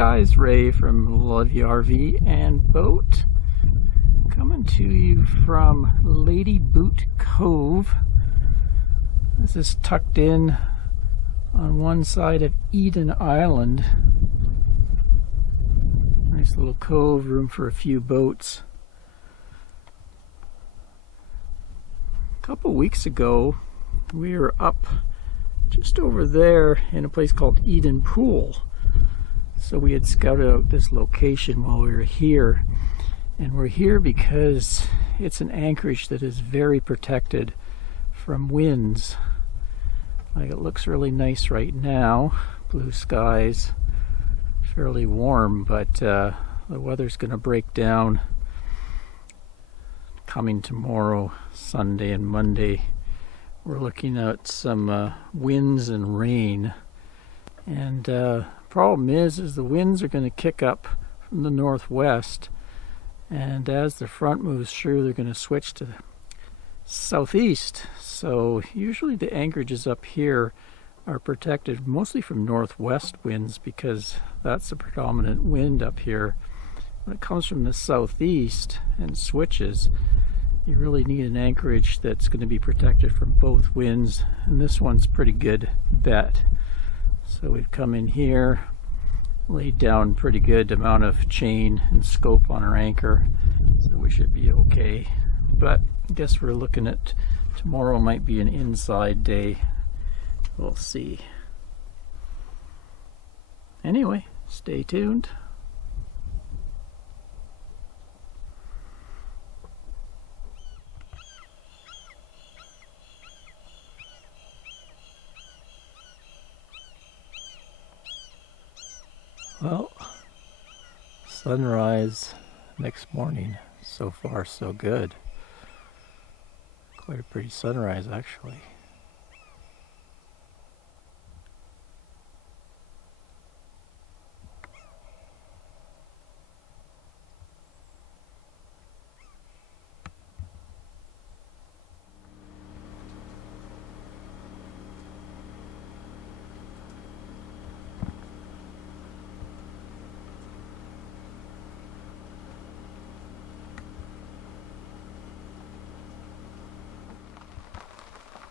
guys, Ray from Love You RV and Boat, coming to you from Lady Boot Cove. This is tucked in on one side of Eden Island. Nice little cove, room for a few boats. A couple weeks ago, we were up just over there in a place called Eden Pool. So we had scouted out this location while we were here, and we're here because it's an anchorage that is very protected from winds. Like, it looks really nice right now, blue skies, fairly warm, but the weather's going to break down coming tomorrow, Sunday and Monday. We're looking at some winds and rain, and problem is the winds are going to kick up from the northwest, and as the front moves through, they're going to switch to the southeast. So usually the anchorages up here are protected mostly from northwest winds because that's the predominant wind up here. When it comes from the southeast and switches, you really need an anchorage that's going to be protected from both winds, and this one's pretty good bet. So we've come in here, laid down pretty good amount of chain and scope on our anchor, so we should be okay. But I guess we're looking at tomorrow might be an inside day. We'll see. Anyway, stay tuned. Well, sunrise next morning. So far, so good. Quite a pretty sunrise, actually.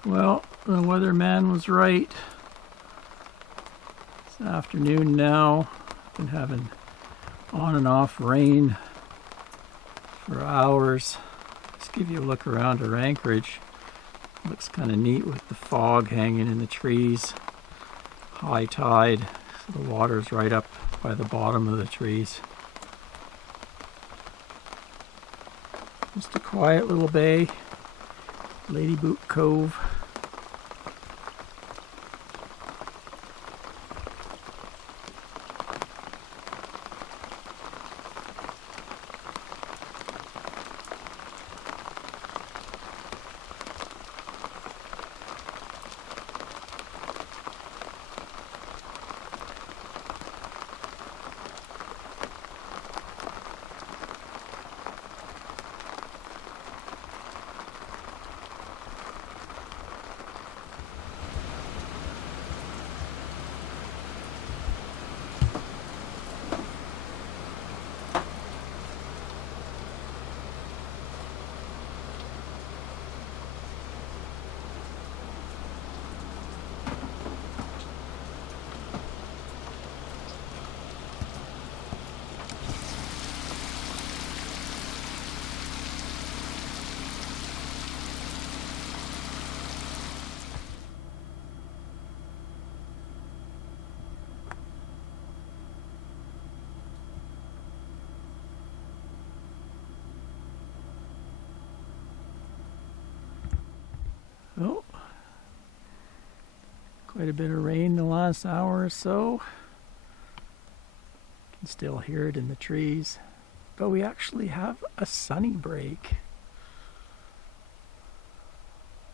Well, the weatherman was right. It's afternoon now. Been having on and off rain for hours. Just give you a look around our anchorage. Looks kind of neat with the fog hanging in the trees. High tide, so the water's right up by the bottom of the trees. Just a quiet little bay. Lady Boot Cove. Oh, quite a bit of rain the last hour or so. Can still hear it in the trees, but we actually have a sunny break.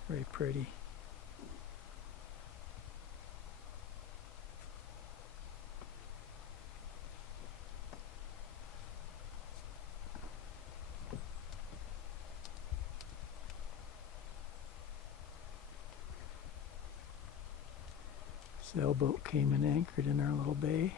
Very pretty. Sailboat came and anchored in our little bay.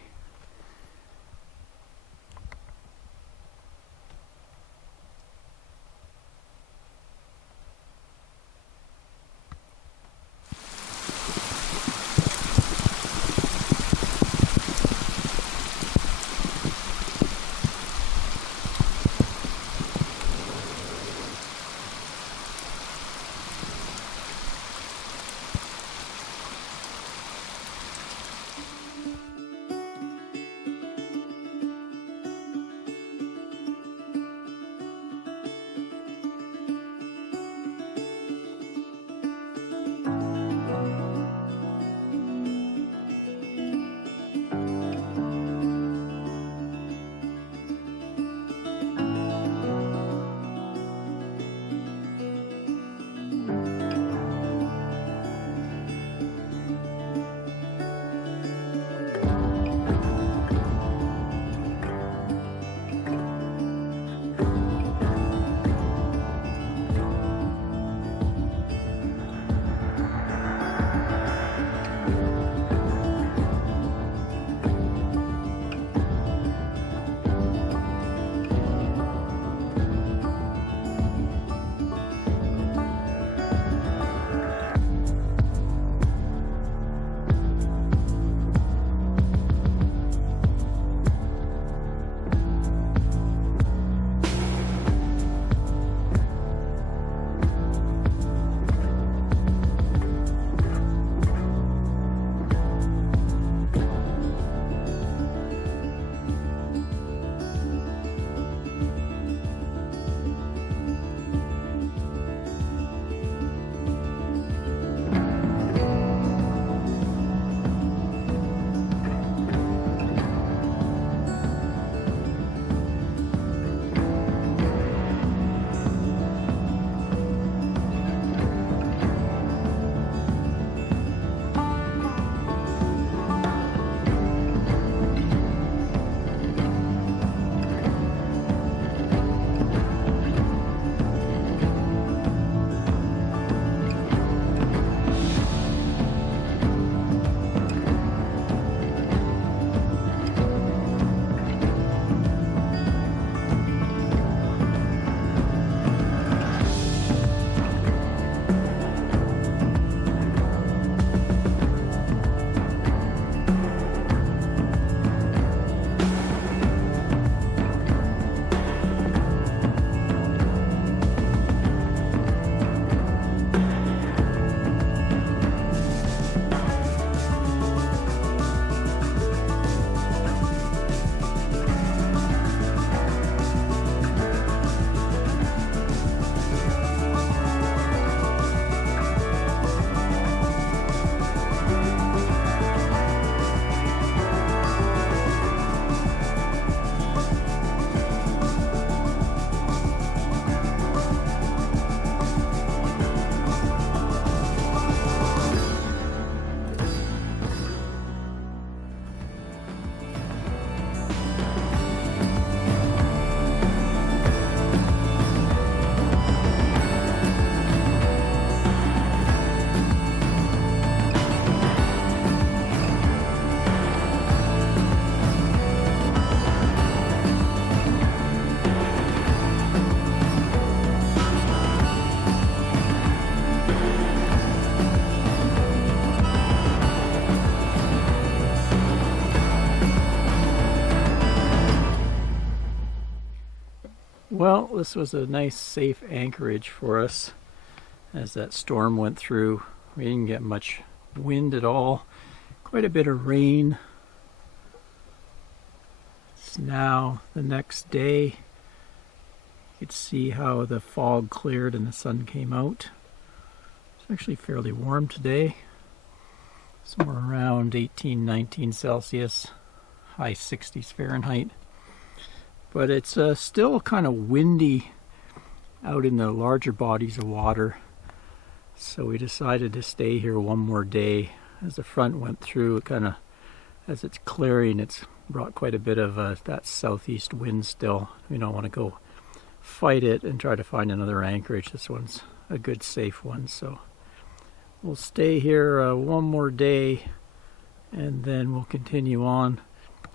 Well, this was a nice safe anchorage for us as that storm went through. We didn't get much wind at all, quite a bit of rain. It's now the next day. You could see how the fog cleared and the sun came out. It's actually fairly warm today, somewhere around 18, 19 Celsius, high 60s Fahrenheit. But it's still kind of windy out in the larger bodies of water. So we decided to stay here one more day. As the front went through, it kind of, as it's clearing, it's brought quite a bit of that southeast wind still. We don't want to go fight it and try to find another anchorage. This one's a good safe one. So we'll stay here one more day and then we'll continue on.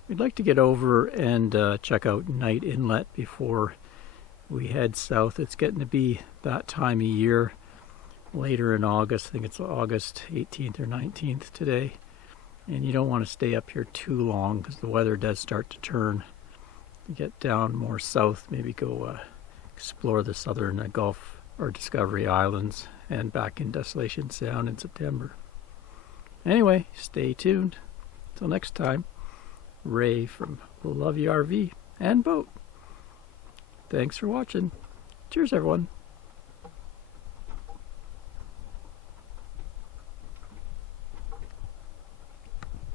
We'd like to get over and check out Night Inlet before we head south. It's getting to be that time of year, later in August. I think it's August 18th or 19th today. And you don't want to stay up here too long because the weather does start to turn. You get down more south, maybe go explore the southern Gulf or Discovery Islands and back in Desolation Sound in September. Anyway, stay tuned. Until next time. Ray from Love You RV and Boat. Thanks for watching. Cheers, everyone.